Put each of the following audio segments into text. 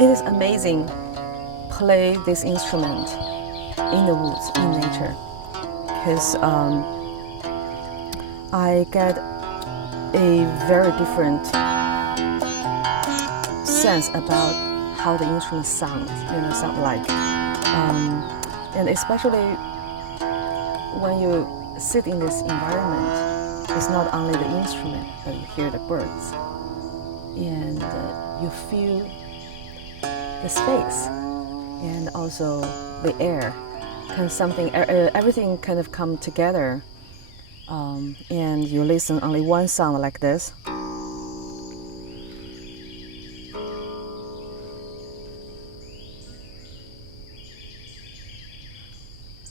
It is amazing play this instrument in the woods, in nature, because I get a very different sense about how the instrument sound like. And especially when you sit in this environment, it's not only the instrument, but you hear the birds, and you feel the space, and also the air. Everything kind of come together, and you listen only one sound like this.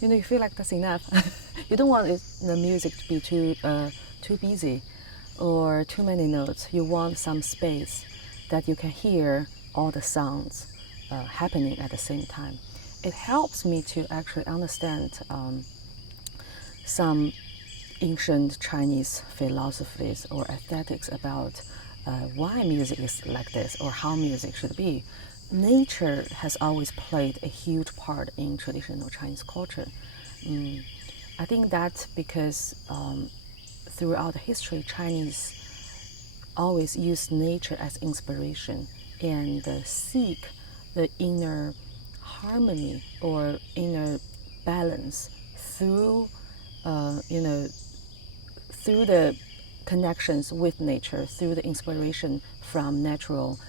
You feel like that's enough. You don't want the music to be too busy or too many notes. You want some space that you can hear all the sounds happening at the same time. It helps me to actually understand some ancient Chinese philosophies or aesthetics about why music is like this or how music should be. Nature has always played a huge part in traditional Chinese culture. I think that's because throughout history, Chinese always use nature as inspiration and seek the inner harmony or inner balance through through the connections with nature, through the inspiration from natural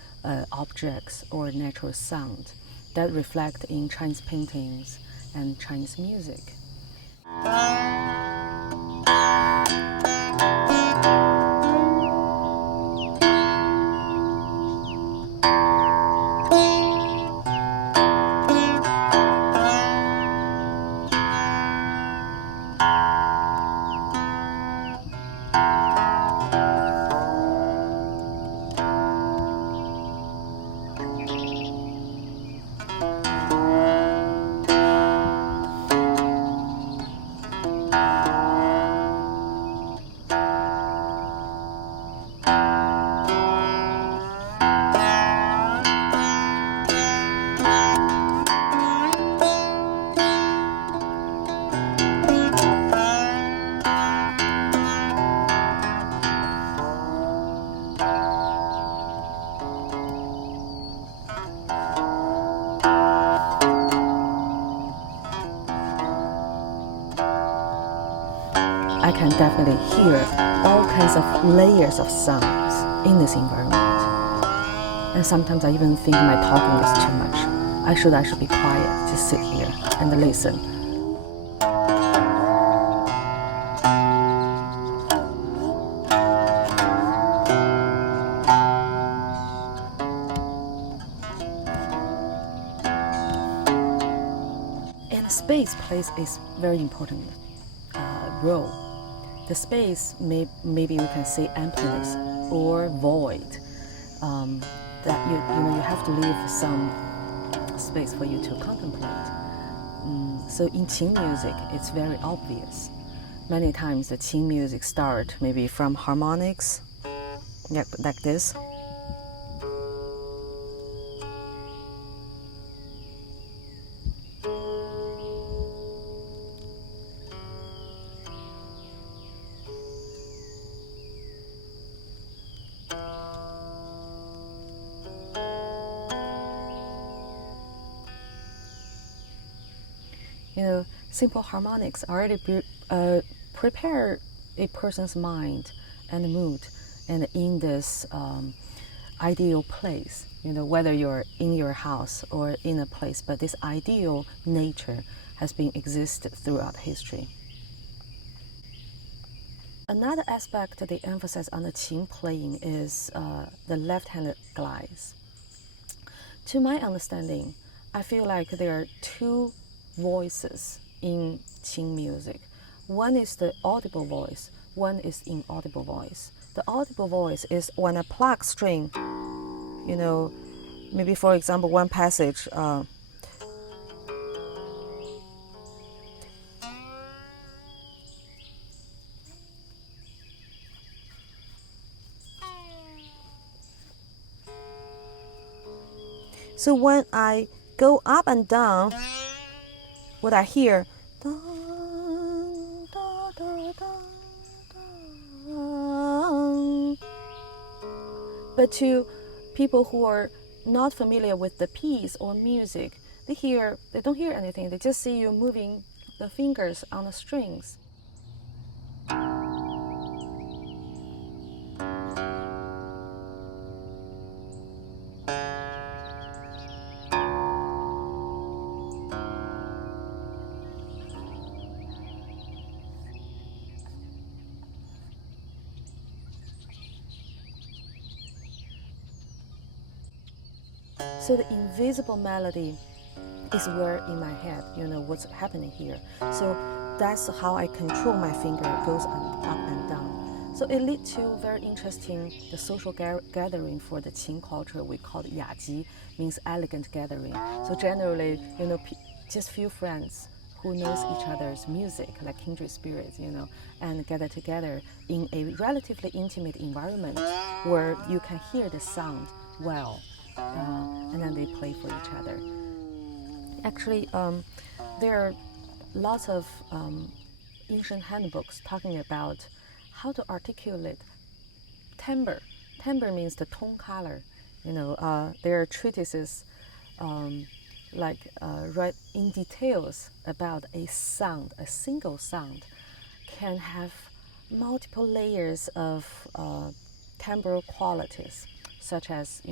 objects or natural sound that reflect in Chinese paintings and Chinese music. I can definitely hear all kinds of layers of sounds in this environment. And sometimes I even think my talking is too much. I should be quiet, just sit here and listen. And space plays a very important role. The space, maybe we can say emptiness or void. That you have to leave some space for you to contemplate. So in Qing music, it's very obvious. Many times the Qing music start maybe from harmonics, like this. Simple harmonics already prepare a person's mind and mood, and in this ideal place, whether you're in your house or in a place, but this ideal nature has been existed throughout history. Another aspect that they emphasize on the Qing playing is the left-handed glides. To my understanding, I feel like there are two voices in Qing music. One is the audible voice, one is inaudible voice. The audible voice is when a pluck string Maybe for example, one passage. So when I go up and down, what I hear, but to people who are not familiar with the piece or music, they don't hear anything. They just see you moving the fingers on the strings. So the invisible melody is where in my head, what's happening here. So that's how I control my finger. It goes up and down. So it leads to very interesting the social gathering for the Qing culture. We call it yaji, means elegant gathering. So generally, just few friends who knows each other's music, like kindred spirits, and gather together in a relatively intimate environment where you can hear the sound well, and then they play for each other. Actually, there are lots of ancient handbooks talking about how to articulate timbre. Timbre means the tone color. There are treatises write in details about a sound. A single sound can have multiple layers of timbral qualities, such as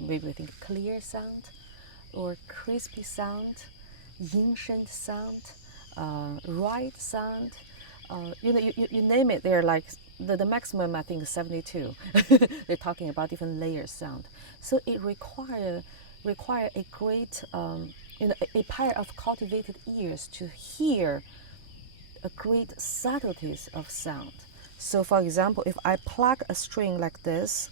maybe we think clear sound, or crispy sound, ancient sound, right sound. You name it. They're like the maximum, I think, is 72. They're talking about different layer sound. So it require a great, a pair of cultivated ears to hear a great subtleties of sound. So, for example, if I pluck a string like this,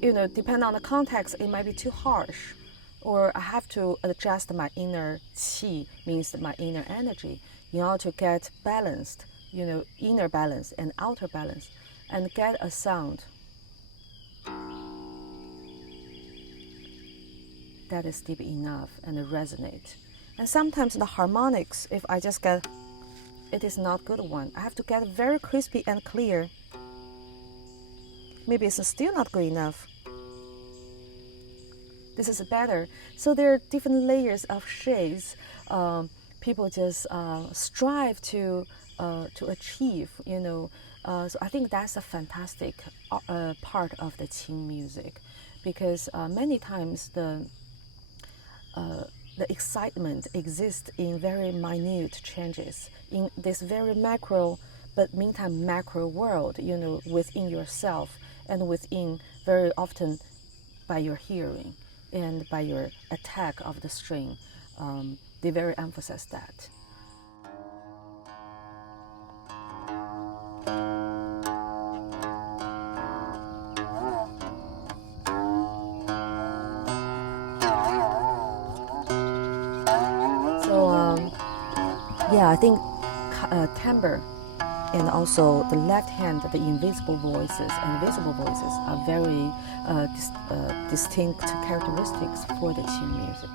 depending on the context, it might be too harsh, or I have to adjust my inner qi, means my inner energy, in order to get balanced, inner balance and outer balance, and get a sound that is deep enough and resonate. And sometimes the harmonics, if I just get, it is not good one. I have to get very crispy and clear. Maybe it's still not good enough. This is better. So there are different layers of shades. People just strive to achieve. So I think that's a fantastic part of the Qing music, because many times the excitement exists in very minute changes in this very macro, but meantime macro world. Within yourself, and within very often by your hearing and by your attack of the string. They very emphasize that. So I think timbre and also the left hand, the invisible voices and visible voices are very distinct characteristics for the Qing music.